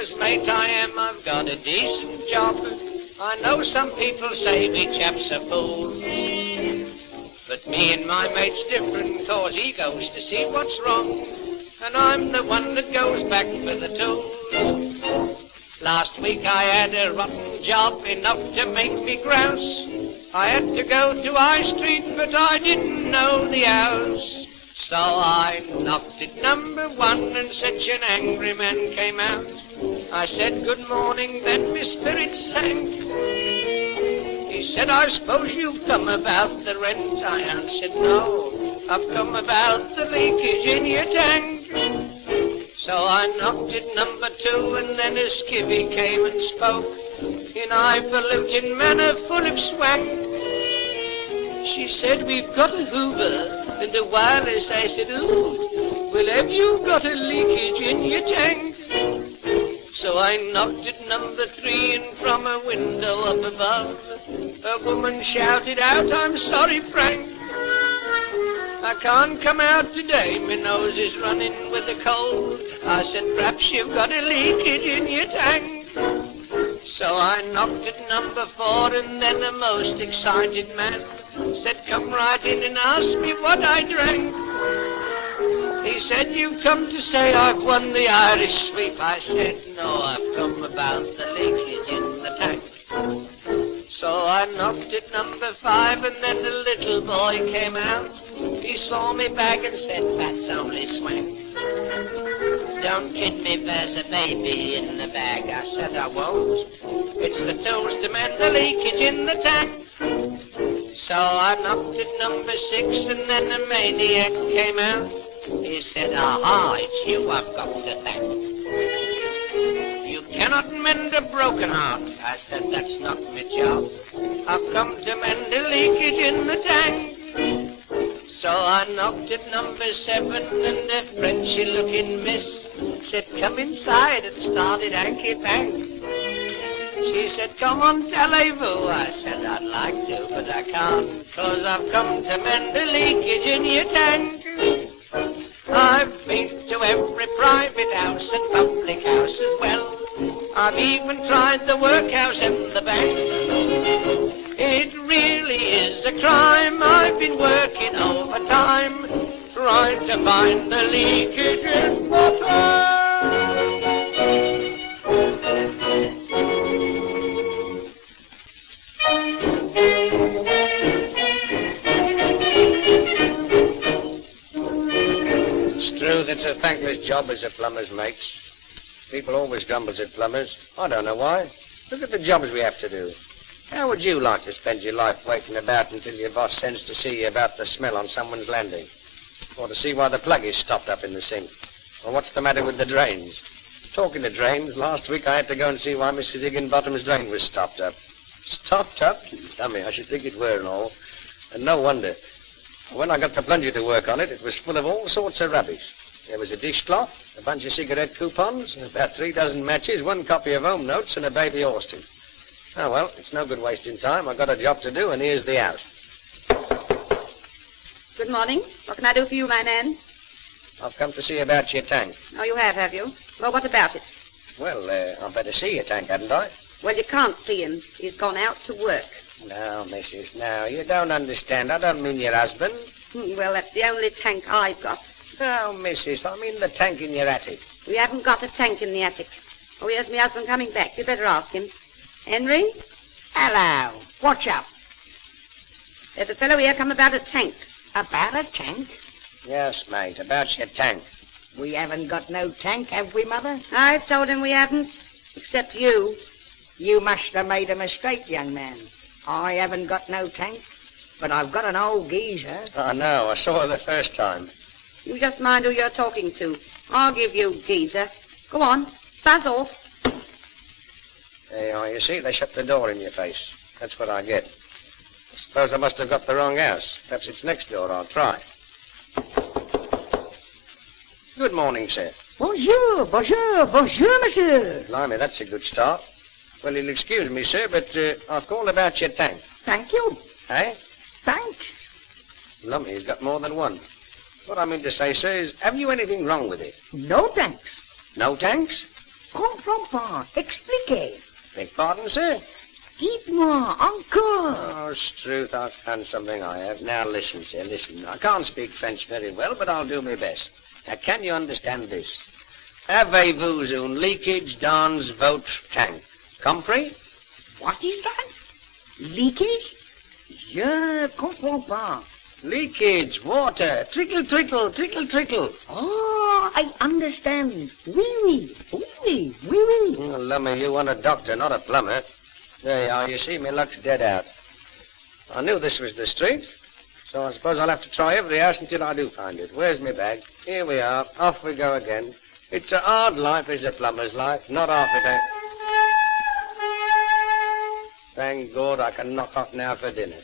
plumber's mate I am, I've got a decent job. I know some people say me chap's a fool, but me and my mate's different, cause he goes to see what's wrong, and I'm the one that goes back for the tools. Last week I had a rotten job, enough to make me grouse. I had to go to High Street, but I didn't know the house. So I knocked at number 1 and such an angry man came out. I said good morning, then my spirit sank. He said, I suppose you've come about the rent. I answered, no, I've come about the leakage in your tank. So I knocked at number 2 and then a skivvy came and spoke in highfalutin manner full of swank. She said, we've got a Hoover and a wireless. I said, ooh, well, have you got a leakage in your tank? So I knocked at number 3 and from a window up above, a woman shouted out, I'm sorry, Frank, I can't come out today, my nose is running with a cold. I said, perhaps you've got a leakage in your tank. So I knocked at number 4 and then a most excited man said, come right in and ask me what I drank. He said, you've come to say I've won the Irish sweep. I said, no, I've come about the leakage in the tank. So I knocked at number 5 and then the little boy came out. He saw me bag and said, that's only swank. Don't kid me, there's a baby in the bag. I said, I won't. It's the tools to mend the leakage in the tank. So I knocked at number 6 and then a maniac came out. He said, aha, it's you I've got to thank. You cannot mend a broken heart. I said, that's not my job. I've come to mend the leakage in the tank. So I knocked at number 7 and a Frenchy-looking miss said, come inside, and started hanky-pank. She said, come on, tellez-vous. I said, I'd like to, but I can't, 'cause I've come to mend the leakage in your tank. I've been to every private house and public house as well. I've even tried the workhouse and the bank. It really is a crime. I've been working overtime, trying to find the leakage in the tank. It's true, that's a thankless job as a plumber's mates. People always grumbles at plumbers. I don't know why. Look at the jobs we have to do. How would you like to spend your life waiting about until your boss sends to see you about the smell on someone's landing? Or to see why the plug is stopped up in the sink? Or what's the matter with the drains? Talking of drains, last week I had to go and see why Mrs Higginbottom's drain was stopped up. Stopped up? Dummy, I should think it were and all. And no wonder. When I got the plunger to work on it, it was full of all sorts of rubbish. There was a dishcloth, a bunch of cigarette coupons, about 3 dozen matches, 1 copy of home notes, and a baby Austin. Oh, well, it's no good wasting time. I've got a job to do, and here's the house. Good morning. What can I do for you, my man? I've come to see about your tank. Oh, you have you? Well, what about it? Well, I'd better see your tank, hadn't I? Well, you can't see him. He's gone out to work. No, missus, no, you don't understand. I don't mean your husband. Well, that's the only tank I've got. No, missus, I mean the tank in your attic. We haven't got a tank in the attic. Oh, here's my husband coming back. You'd better ask him. Henry? Hello. What's up? There's a fellow here come about a tank. About a tank? Yes, mate, about your tank. We haven't got no tank, have we, Mother? I've told him we haven't. Except you. You must have made a mistake, young man. I haven't got no tank, but I've got an old geezer. I know, I saw her the first time. You just mind who you're talking to. I'll give you geezer. Go on, buzz off. There you are, you see, they shut the door in your face. That's what I get. I suppose I must have got the wrong house. Perhaps it's next door, I'll try. Good morning, sir. Bonjour, bonjour, bonjour, monsieur. Blimey, that's a good start. Well, you'll excuse me, sir, but I've called about your tank. Thank you. Eh? Thanks. Lummy, he's got more than one. What I mean to say, sir, is have you anything wrong with it? No thanks. No tanks? comprends pas. Expliquez. Beg pardon, sir? Dites-moi encore. Oh, Struth, I've found something I have. Now, listen, sir, listen. I can't speak French very well, but I'll do my best. Now, can you understand this? Avez-vous un leakage dans votre tank? Compris? What is that? Leakage? Je comprends pas. Leakage, water, trickle, trickle, trickle, trickle. Oh, I understand. Oui, oui, oui, oui, oui, oui. Oh, lummy, you want a doctor, not a plumber. There you are, you see, my luck's dead out. I knew this was the street, so I suppose I'll have to try every house until I do find it. Where's my bag? Here we are, off we go again. It's a hard life is a plumber's life, not half it ain't. Thank God I can knock off now for dinner.